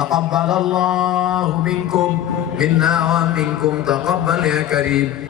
Taqabbalallahu minkum minna wa minkum taqabbal ya karim.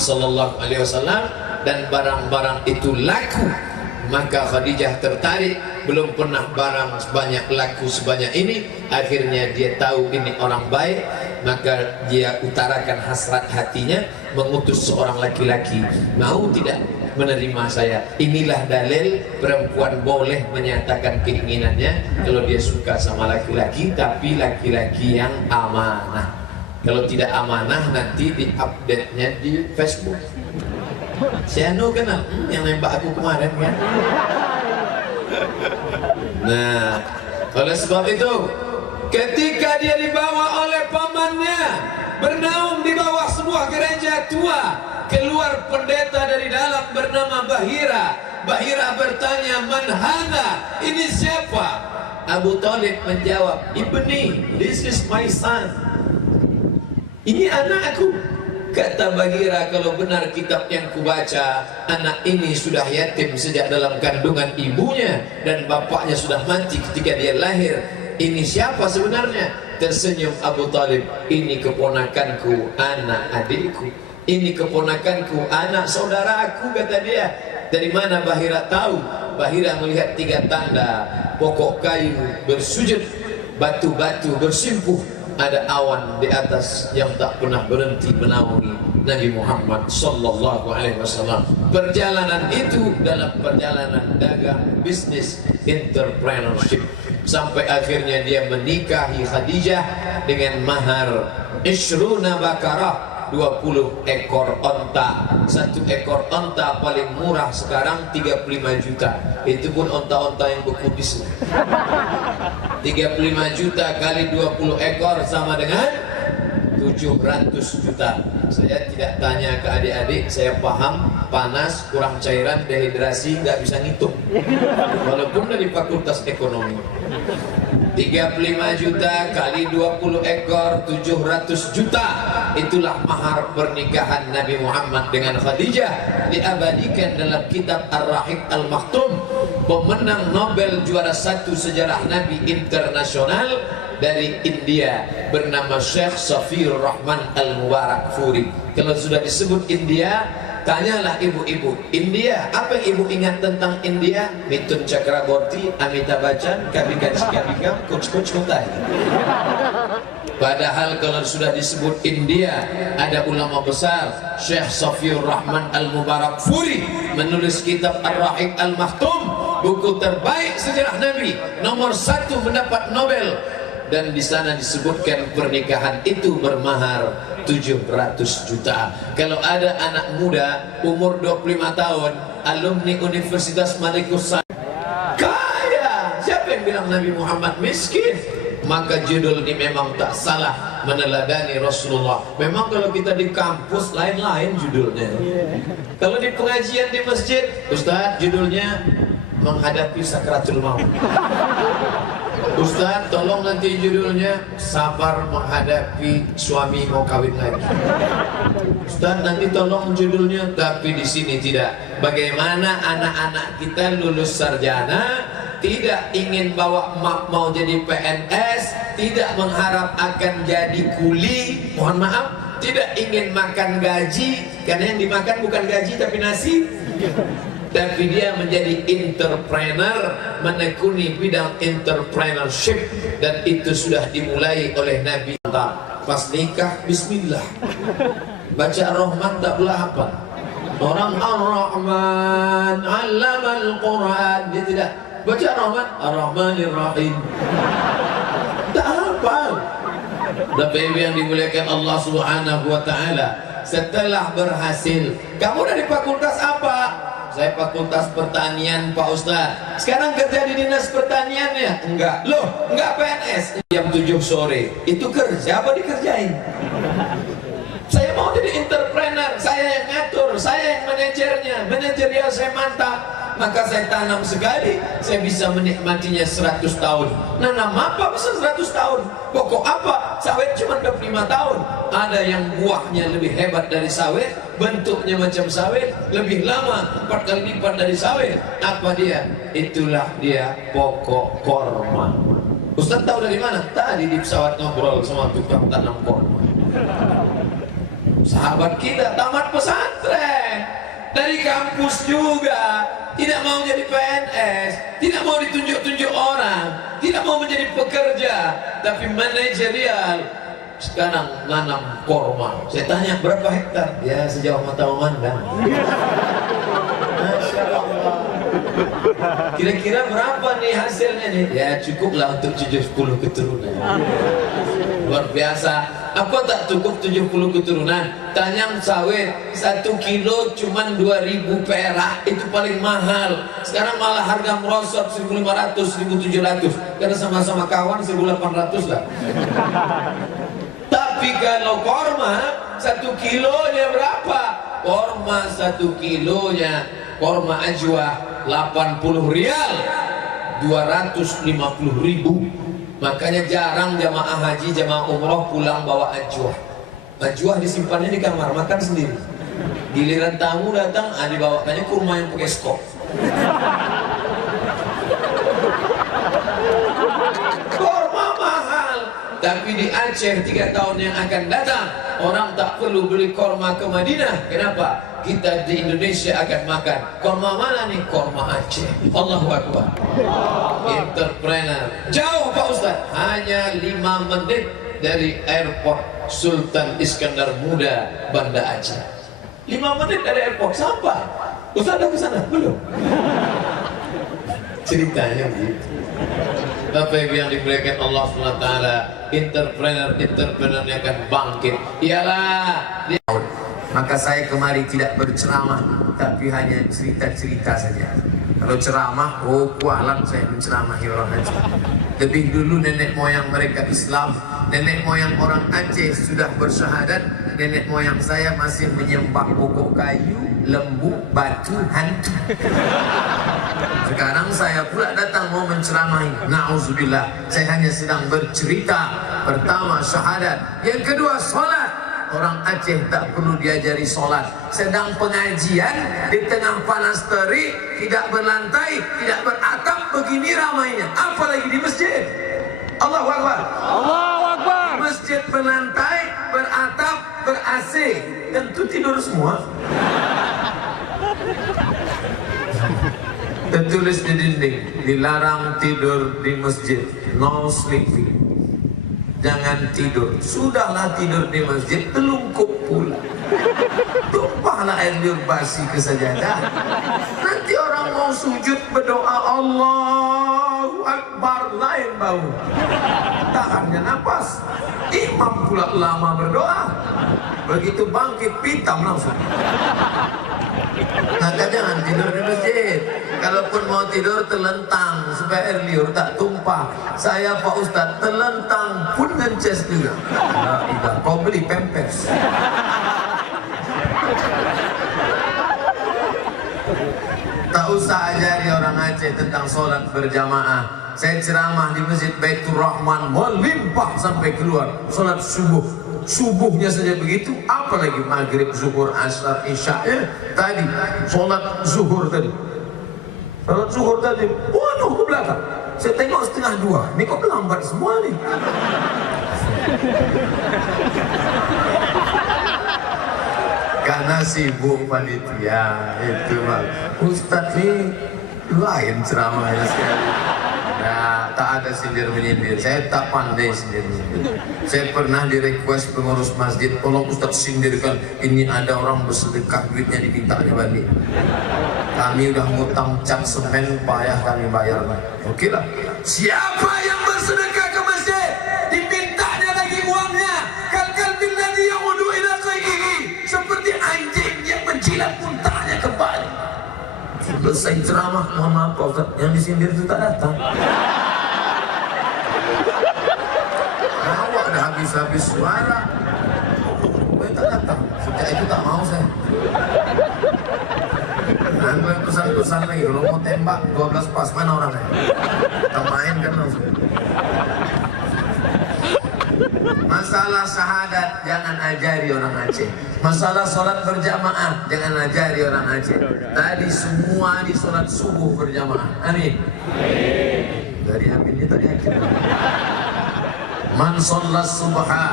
Sallallahu alaihi wasallam dan barang-barang itu laku, maka Khadijah tertarik. Belum pernah barang sebanyak laku sebanyak ini. Akhirnya dia tahu ini orang baik, maka dia utarakan hasrat hatinya, mengutus seorang laki-laki. Mau tidak menerima saya? Inilah dalil perempuan boleh menyatakan keinginannya kalau dia suka sama laki-laki, tapi laki-laki yang amanah. Kalau tidak amanah nanti di update-nya di Facebook. Saya kenal yang nembak aku kemarin kan. Nah, oleh sebab itu ketika dia dibawa oleh pamannya bernaung di bawah sebuah gereja tua, keluar pendeta dari dalam bernama Bahira. Bahira bertanya, "Man hada? Ini siapa?" Abu Thalib menjawab, "Ibni, this is my son." Ini anakku. Kata Bahira, kalau benar kitab yang kubaca, anak ini sudah yatim sejak dalam kandungan ibunya dan bapaknya sudah mati ketika dia lahir. Ini siapa sebenarnya? Tersenyum Abu Thalib, ini keponakanku, anak adikku. Ini keponakanku, anak saudaraku, kata dia. Dari mana Bahira tahu? Bahira melihat 3 tanda. Pokok kayu bersujud, batu-batu bersimpuh, ada awan di atas yang tak pernah berhenti menaungi Nabi Muhammad sallallahu alaihi wasallam. Perjalanan itu dalam perjalanan dagang, bisnis, entrepreneurship, sampai akhirnya dia menikahi Khadijah dengan mahar ishruna bakarah, 20 ekor onta. 1 ekor onta paling murah sekarang 35 juta. Itu pun onta-onta yang bekubis. 35 juta kali 20 ekor sama dengan 700 juta. Saya tidak tanya ke adik-adik, saya paham panas, kurang cairan, dehidrasi, nggak bisa ngitung. Walaupun dari fakultas ekonomi. 35 juta kali 20 ekor 700 juta. Itulah mahar pernikahan Nabi Muhammad dengan Khadijah, diabadikan dalam kitab Ar-Rahiq Al-Maktum. Pemenang Nobel juara 1 sejarah Nabi internasional dari India bernama Syekh Safiyur Rahman Al-Mubarakfuri. Kalau sudah disebut India, tanyalah ibu-ibu, India, apa yang ibu ingat tentang India? Mithun Chakraborty, Amitabh Bachchan, Kabika Kabika, Coach Kutai. Padahal kalau sudah disebut India, ada ulama besar Syekh Safiyur Rahman Al-Mubarakfuri menulis kitab Ar-Rahiq Al-Maktum, buku terbaik sejarah Nabi, nomor 1 mendapat Nobel. Dan di sana disebutkan pernikahan itu bermahar 700 juta. Kalau ada anak muda umur 25 tahun, alumni Universitas Malikus kaya, siapa yang bilang Nabi Muhammad miskin? Maka judul ini memang tak salah, meneladani Rasulullah. Memang kalau kita di kampus lain-lain judulnya. Kalau di pengajian di masjid, Ustaz, judulnya menghadapi sakratul maut. Ustaz, tolong nanti judulnya sabar menghadapi suami mau kawin lagi. Ustaz, nanti tolong judulnya, tapi di sini tidak. Bagaimana anak-anak kita lulus sarjana, tidak ingin bawa mak mau jadi PNS, tidak mengharap akan jadi kuli, mohon maaf, tidak ingin makan gaji, karena yang dimakan bukan gaji tapi nasi. Tapi dia menjadi entrepreneur, menekuni bidang entrepreneurship, dan itu sudah dimulai oleh Nabi. Pas nikah, bismillah, baca Ar-Rahman tak pula apa. Orang Ar-Rahman, Allamal Quran, dia tidak baca Ar-Rahman, Ar-Rahmanir Rahim, tak apa. Dan baby yang dimuliakan Allah Subhanahu wa Ta'ala, setelah berhasil. Kamu dari fakultas apa? Saya fakultas pertanian Pak Ustaz. Sekarang kerja di dinas pertanian ya? Enggak. Loh, enggak PNS. Jam 7 sore. Itu kerja apa dikerjain? Saya mau jadi entrepreneur, saya yang ngatur, saya yang manajernya. Manajerial saya mantap. Maka saya tanam sekali, saya bisa menikmatinya 100 tahun. Nanam apa bisa 100 tahun? Pokok apa? Sawit cuma 25 tahun. Ada yang buahnya lebih hebat dari sawit, bentuknya macam sawit, lebih lama, 4 kali lipat dari sawit. Apa dia? Itulah dia pokok korma. Ustaz tahu dari mana? Tadi di pesawat ngobrol sama tukang tanam korma. Sahabat kita tamat pesantren, dari kampus juga, tidak mau jadi PNS, tidak mau ditunjuk-tunjuk orang, tidak mau menjadi pekerja, tapi manajerial. Sekarang nanam korma. Saya tanya berapa hektar? Ya sejauh mata memandang. Masya Allah. Kira-kira berapa nih hasilnya nih? Ya cukuplah untuk 70 keturunan. Luar biasa. Apa tak cukup 70 keturunan? Tanyang sawit 1 kilo cuman 2.000 perak, itu paling mahal. Sekarang malah harga merosot 1.500, 1.700. Karena sama-sama kawan 1.800 lah. Tapi kalau korma 1 kilonya berapa? Korma 1 kilonya, korma ajwa 80 rial, 250.000. Makanya jarang jamaah haji, jamaah umroh pulang bawa ajwah. Ajwah disimpannya di kamar, makan sendiri. Giliran tamu datang, dibawakannya kurma yang pakai skop. Kurma mahal. Tapi di Aceh 3 tahun yang akan datang, orang tak perlu beli kurma ke Madinah. Kenapa? Kita di Indonesia akan makan kurma mana nih? Kurma Aceh. Allahu Akbar. Entrepreneur. Jauh Pak Ustaz, hanya 5 menit dari airport Sultan Iskandar Muda, Banda Aceh. 5 menit dari airport sampai. Ustaz udah ke sana? Belum. Ceritanya begitu. Bapak Ibu yang dimuliakan Allah SWT, entrepreneur yang akan bangkit ialah maka saya kemari tidak berceramah, tapi hanya cerita-cerita saja. Kalau ceramah, kualat saya menceramahi orang Aceh. Lebih dulu nenek moyang mereka Islam, nenek moyang orang Aceh sudah bersyahadat, nenek moyang saya masih menyembah pokok kayu, lembu, batu, hantu. Sekarang saya pula datang mau menceramahi. Na'udzubillah, saya hanya sedang bercerita. Pertama syahadat, yang kedua sholat. Orang Aceh tak perlu diajari sholat. Sedang pengajian di tengah panas terik, tidak berlantai, tidak beratap, begini ramainya. Apalagi di masjid. Allahu Akbar. Allahu Akbar. Masjid berlantai, beratap, ber-AC, tentu tidur semua. Tertulis di dinding, dilarang tidur di masjid, no sleeping. Jangan tidur. Sudahlah tidur di masjid, telungkup pula. Tumpahlah air liur basi ke sajadah. Nanti orang mau sujud berdoa Allahu Akbar, lain bau. Tahannya napas. Imam pula lama berdoa. Begitu bangkit pitam langsung. Maka jangan tidur di masjid. Kalaupun mau tidur telentang supaya air liur tak tumpah. Saya Pak Ustadz telentang pun ngences juga. Nah, kau beli Pampers. Tak usah ajari orang Aceh tentang sholat berjamaah. Saya ceramah di Masjid Baitur Rahman, melimpah sampai keluar. Sholat subuh, subuhnya saja begitu, apalagi maghrib, zuhur, asar, isya. Tadi sholat zuhur tadi. Sholat zuhur tadi, waduh ke belakang. Saya tengok 1:30. Ini kok lambat semua nih. Karena sibuk panitia itu Pak. Ustadz ini lain ceramahnya sekali. Nah, tak ada sindir menyindir. Saya tak pandai sindir menyindir. Saya pernah di-request pengurus masjid, tolong Ustadz sindirkan. Ini ada orang bersedekah, duitnya diminta dibalik. Kami udah ngutang cat semen, payah kami bayar. Oke lah. Siapa yang bersedekah ke masjid, dimintanya lagi uangnya. Kalkal billadhi ya'udu ila sayyihi. kilat muntahnya kembali. Selesai ceramah, mohon maaf Pak Ustaz, yang disindir itu tak datang. Awak dah habis-habis suara, gue tak datang. Sejak itu tak mau saya. Nah, gue pesan-pesan lagi, kalau mau tembak 12 pas, mana orangnya? Kita main kan langsung. Masalah syahadat jangan ajari orang Aceh. Masalah sholat berjamaah jangan ajari orang Aceh. Tadi semua di sholat subuh berjamaah. Amin. Dari aminnya tadi akhir. Man sholat subha,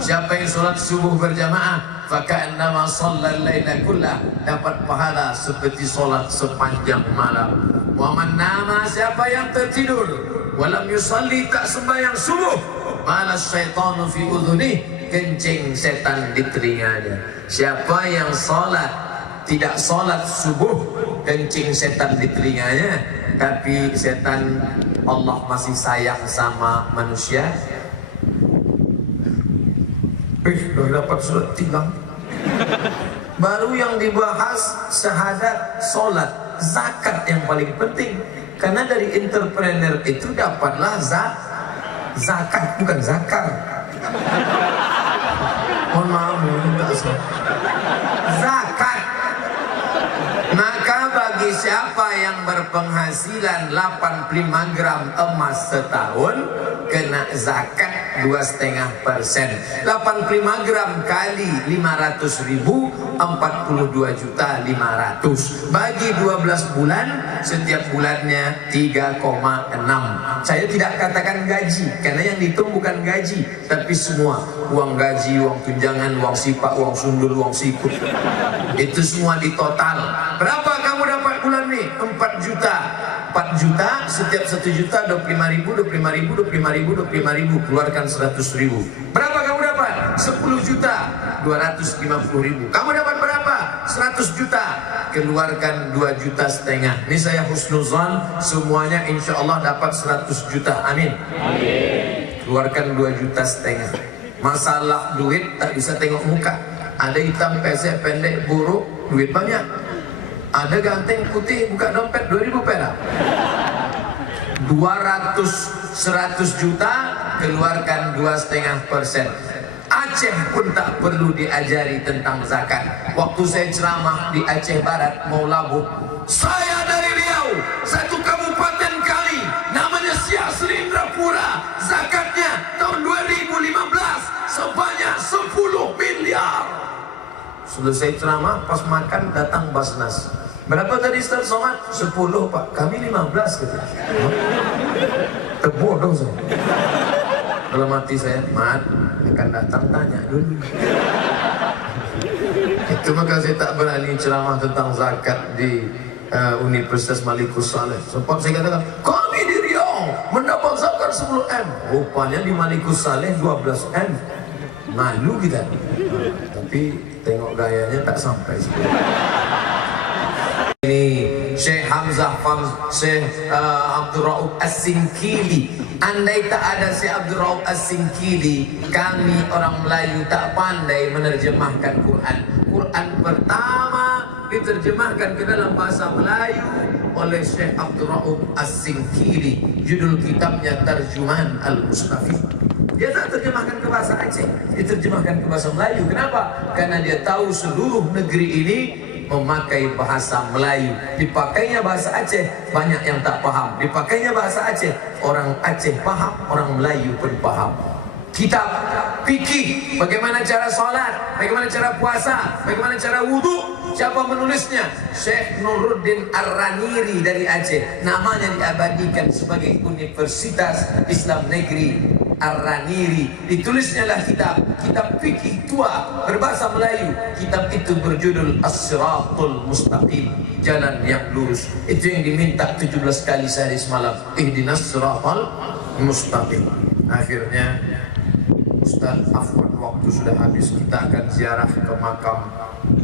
siapa yang sholat subuh berjamaah, faka'annama shallal laila kullah, dapat pahala seperti sholat sepanjang malam. Wa man nama, siapa yang tertidur, walam yusalli, tak sembahyang subuh, malas syaitanu fi udhunih, kencing setan di telinganya. Siapa yang sholat tidak sholat subuh, kencing setan di telinganya. Tapi setan, Allah masih sayang sama manusia. Udah dapat surat tilang. Baru yang dibahas syahadat, sholat, zakat yang paling penting. Karena dari entrepreneur itu dapatlah zakat, bukan zakar. Mohon maaf, zakat. Maka bagi siapa yang berpenghasilan 85 gram emas setahun, kena zakat 2,5%. 85 gram kali 500.000, 42.500.000. Bagi 12 bulan, setiap bulannya 3,6. Saya tidak katakan gaji, karena yang dihitung bukan gaji, tapi semua uang gaji, uang tunjangan, uang sipak, uang sundul, uang sikut. Itu semua ditotal. Berapa kamu dapat bulan ini? 4 juta. 4 juta, setiap 1 juta 25.000, 25.000, 25.000, 25.000, keluarkan 100.000. Berapa kamu dapat? 10 juta, 250.000. Kamu dapat berapa? 100 juta, keluarkan 2,5 juta. Ini saya husnuzan, semuanya insya Allah dapat 100 juta. Amin. Keluarkan 2,5 juta. Masalah duit tak bisa tengok muka. Ada hitam, pesek, pendek, buruk, duit banyak. Ada ganteng putih, buka dompet 2.000 perak. 100 juta, keluarkan 2,5%. Aceh pun tak perlu diajari tentang zakat. Waktu saya ceramah di Aceh Barat, mau Labuh, saya dari Riau, satu kabupaten kali, namanya Siasri Indrapura. Zakatnya tahun 2015 sebanyak 10 miliar. Selesai ceramah, pas makan datang Basnas. Berapa tadi Ustaz Somad? 10 Pak, kami 15 gitu. Terbodoh saya. Dalam hati saya, Mat, akan datang tanya dulu. Itu maka saya tak berani ceramah tentang zakat di Universitas Malikus Saleh. Sempat saya katakan, kami di Riau mendapat zakat 10M. Rupanya di Malikus Saleh 12M. Malu kita. Tapi tengok gayanya tak sampai. Ini Syekh Hamzah Syekh Abdul Rauf As-Singkili. Andai tak ada Syekh Abdul Rauf As-Singkili, kami orang Melayu tak pandai menerjemahkan Quran. Quran pertama diterjemahkan ke dalam bahasa Melayu oleh Syekh Abdul Rauf As-Singkili. Judul kitabnya Tarjuman Al-Mustafid. Dia tak terjemahkan ke bahasa Aceh, diterjemahkan ke bahasa Melayu. Kenapa? Karena dia tahu seluruh negeri ini memakai bahasa Melayu. Dipakainya bahasa Aceh, banyak yang tak paham. Dipakainya bahasa Aceh, orang Aceh paham, orang Melayu pun paham. Kitab fikih, bagaimana cara sholat, bagaimana cara puasa, bagaimana cara wudhu. Siapa menulisnya? Syekh Nuruddin Ar-Raniri dari Aceh. Namanya diabadikan sebagai Universitas Islam Negeri Ar-Raniri. Ditulisnya lah kitab fikih tua berbahasa Melayu. Kitab itu berjudul As-Siratul Mustaqim, jalan yang lurus. Itu yang diminta 17 kali sehari semalam. Ihdinas Siratal Mustaqim. Akhirnya Ustaz, afwan, waktu sudah habis. Kita akan ziarah ke makam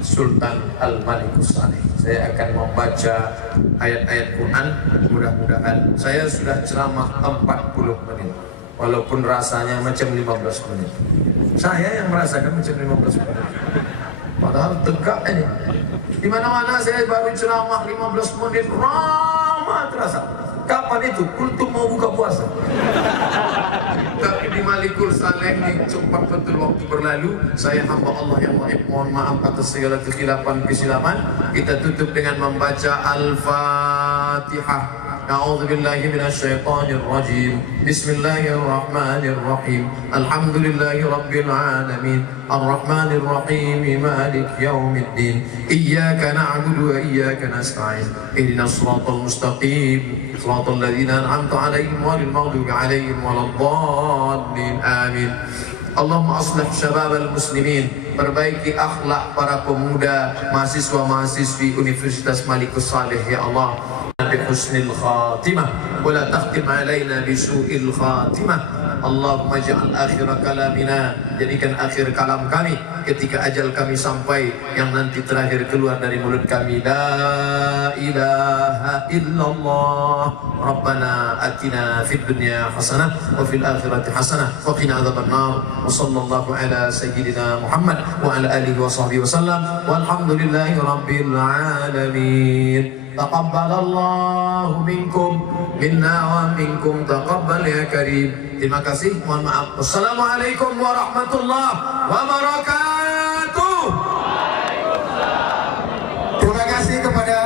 Sultan Al-Malikus Saleh. Saya akan membaca ayat-ayat Quran. Mudah-mudahan saya sudah ceramah 40 menit, walaupun rasanya macam 15 menit. Saya yang merasakan macam 15 menit, padahal tegak ini. Di mana-mana saya baru ceramah 15 menit, ramah terasa. Kapan itu? Kultum mau buka puasa. Tapi di Malikul Saleh ini cepat betul waktu berlalu. Saya hamba Allah yang maaf, mohon maaf atas segala kesilapan. Kita tutup dengan membaca Al-Fatihah. أعوذ بالله من الشيطان الرجيم بسم الله الرحمن الرحيم الحمد لله رب العالمين الرحمن الرحيم مالك يوم الدين إياك نعبد وإياك نستعين اهدنا الصراط المستقيم صراط الذين أنعمت عليهم غير المغضوب عليهم ولا الضالين آمين اللهم أصلح شباب المسلمين, perbaiki akhlak para pemuda, mahasiswa-mahasiswi Universitas Malikus Saleh ya Allah. Bihusnil khatimah wa la takhtim alaina bisu'il khatimah. Allahumma ja'al akhir kalamina, jadikan akhir kalam kami ketika ajal kami sampai, yang nanti terakhir keluar dari mulut kami la ilaha illallah. Rabbana atina fid dunya hasanah wa fil akhirati hasanah wa qina adzabannar. Wa sallallahu ala sayyidina Muhammad wa ala alihi wa sahbihi wasallam walhamdulillahi rabbil alamin. Taqabbalallahu minkum minna wa minkum taqabbal ya karim. Terima kasih, mohon maaf. Wassalamualaikum warahmatullahi wabarakatuh. Terima kasih kepada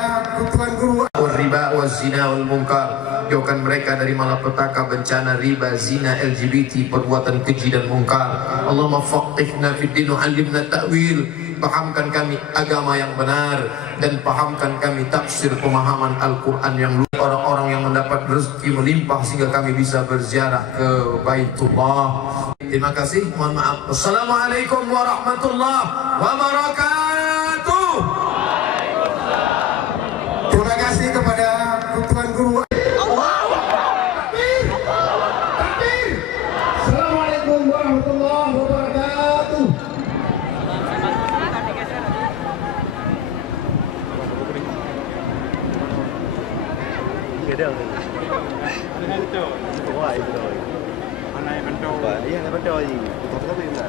Tuan Guru. Riba wa zina wal munkar, jauhkan mereka dari malapetaka, bencana, riba, zina, LGBT, perbuatan keji dan mungkar. Allahumma faqihna fid din wa 'allimna ta'wil. Pahamkan kami agama yang benar dan pahamkan kami tafsir pemahaman Al-Quran yang luas. Orang-orang yang mendapat rezeki melimpah sehingga kami bisa berziarah ke Baitullah. Terima kasih, mohon maaf. Wassalamualaikum warahmatullahi wabarakatuh. Terima kasih kepada Tuan Guru. Assalamualaikum warahmatullahi wabarakatuh. Anh này bánh trâu. Iya, bánh trâu gì? Không có biết là.